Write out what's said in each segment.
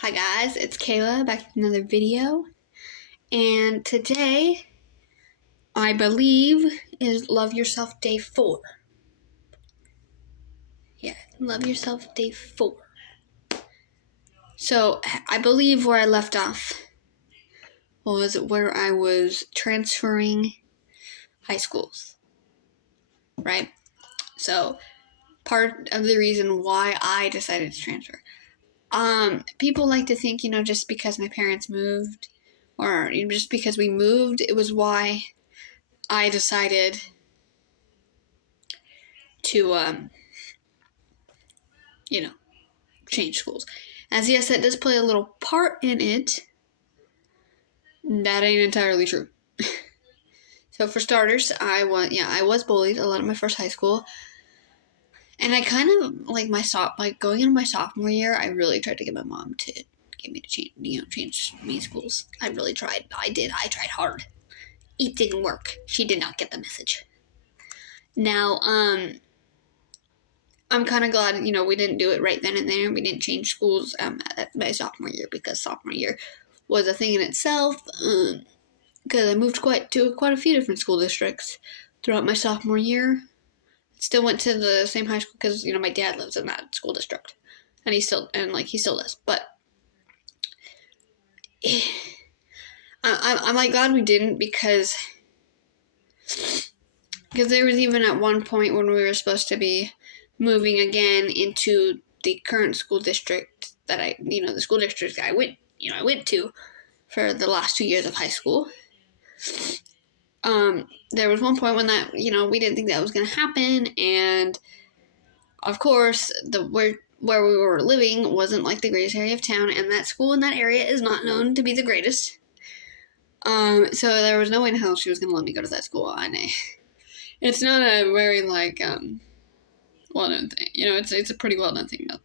Hi guys, it's Kayla back with another video, and today I believe is Love Yourself Day 4. Yeah, Love Yourself Day 4. So I believe where I left off was where I was transferring high schools, right? So part of the reason why I decided to transfer. People like to think, just because my parents moved or just because we moved, it was why I decided to you know, change schools. As yes, that does play a little part in it. That ain't entirely true. So for starters, I was bullied a lot in my first high school, and I kind of going into my sophomore year. I really tried to get my mom to get me to change me schools. I really tried. I did. I tried hard. It didn't work. She did not get the message. Now, I'm kind of glad, we didn't do it right then and there. We didn't change schools at my sophomore year, because sophomore year was a thing in itself. Because I moved to quite a few different school districts throughout my sophomore year. Still went to the same high school because my dad lives in that school district, and he still does. But I'm like glad we didn't, because there was even at one point when we were supposed to be moving again into the current school district that the school district I went to for the last 2 years of high school. There was one point when that, we didn't think that was going to happen, and of course, where we were living wasn't like the greatest area of town, and that school in that area is not known to be the greatest. So there was no way in hell she was going to let me go to that school. It's not a very well-known thing. It's a pretty well-known thing that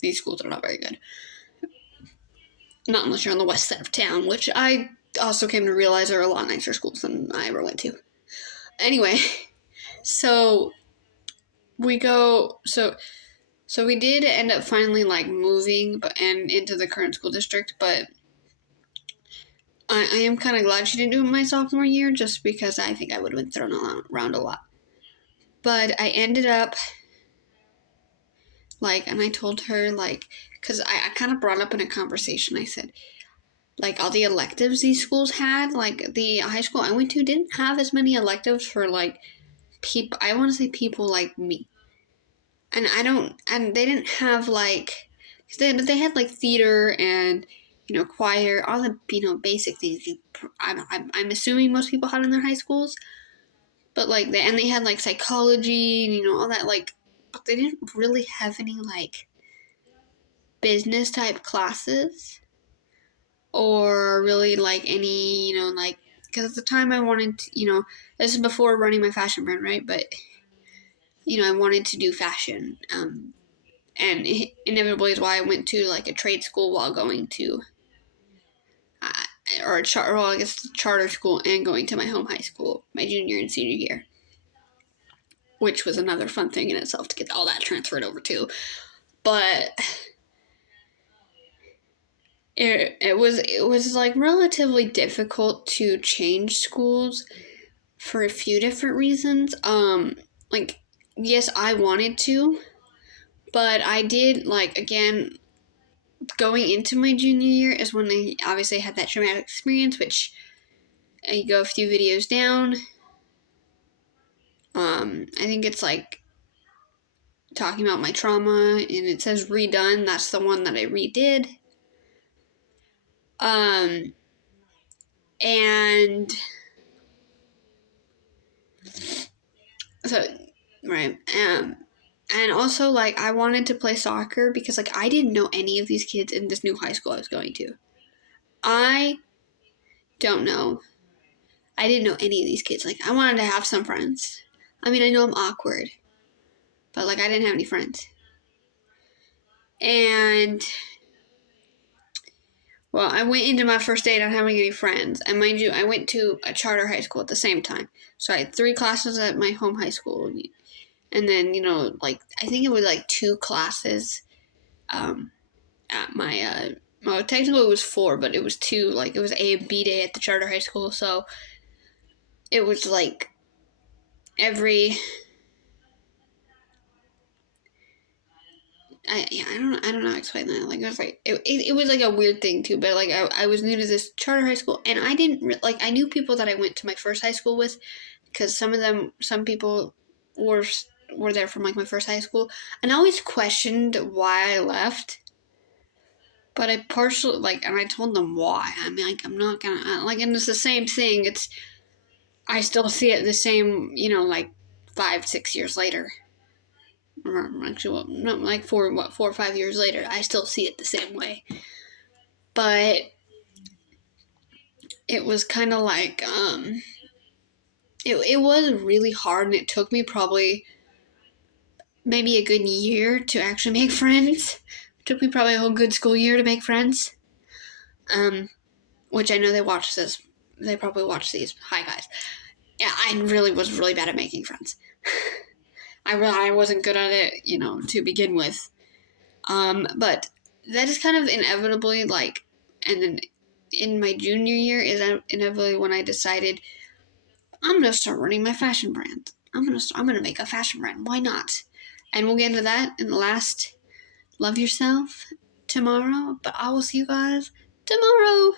these schools are not very good. Not unless you're on the west side of town, which I also came to realize are a lot nicer schools than I ever went to. Anyway, so we go. So we did end up finally moving, and into the current school district, but I am kind of glad she didn't do it my sophomore year, just because I think I would have been thrown around a lot. But I ended up and I told her because I kind of brought up in a conversation. I said all the electives these schools had, the high school I went to didn't have as many electives for people. I want to say people like me, and they didn't have they had theater and choir, all the basic things I'm assuming most people had in their high schools, but they had psychology and all that, but they didn't really have any business type classes, or really any because at the time I wanted to, this is before running my fashion brand, right? But I wanted to do fashion, and inevitably is why I went to a trade school while going to charter school, and going to my home high school my junior and senior year, which was another fun thing in itself to get all that transferred over to. But it was relatively difficult to change schools for a few different reasons. Yes, I wanted to, but I did again, going into my junior year is when I obviously had that traumatic experience, which I go a few videos down. I think it's talking about my trauma, and it says redone. That's the one that I redid. And so, right. And also, I wanted to play soccer because, I didn't know any of these kids in this new high school I was going to. I don't know. I didn't know any of these kids. I wanted to have some friends. I mean, I know I'm awkward, but, I didn't have any friends. And, well, I went into my first day not having any friends. And mind you, I went to a charter high school at the same time. So I had 3 classes at my home high school. And then, I think it was 2 classes at my well, technically it was 4, but it was 2. Like, it was A and B day at the charter high school, so it was like every. I don't know how to explain that. Like, it was like it was like a weird thing too. But like I was new to this charter high school, and I didn't like I knew people that I went to my first high school with, because some people were were there from like my first high school, and I always questioned why I left. But I partially like, and I told them why. I mean, like, I'm not gonna like, and it's the same thing. It's I still see it the same, like 5, 6 years later. Or actually, well, not like 4 or 5 years later, I still see it the same way. But it was kind of like, it was really hard, and it took me probably maybe a good year to actually make friends. It took me probably a whole good school year to make friends. Which I know they watch this. They probably watch these. Hi guys. Yeah, I really was really bad at making friends. I wasn't good at it, to begin with. But that is kind of inevitably like, and then in my junior year is inevitably when I decided I'm gonna start running my fashion brand. I'm gonna make a fashion brand. Why not? And we'll get into that in the last love yourself tomorrow. But I will see you guys tomorrow.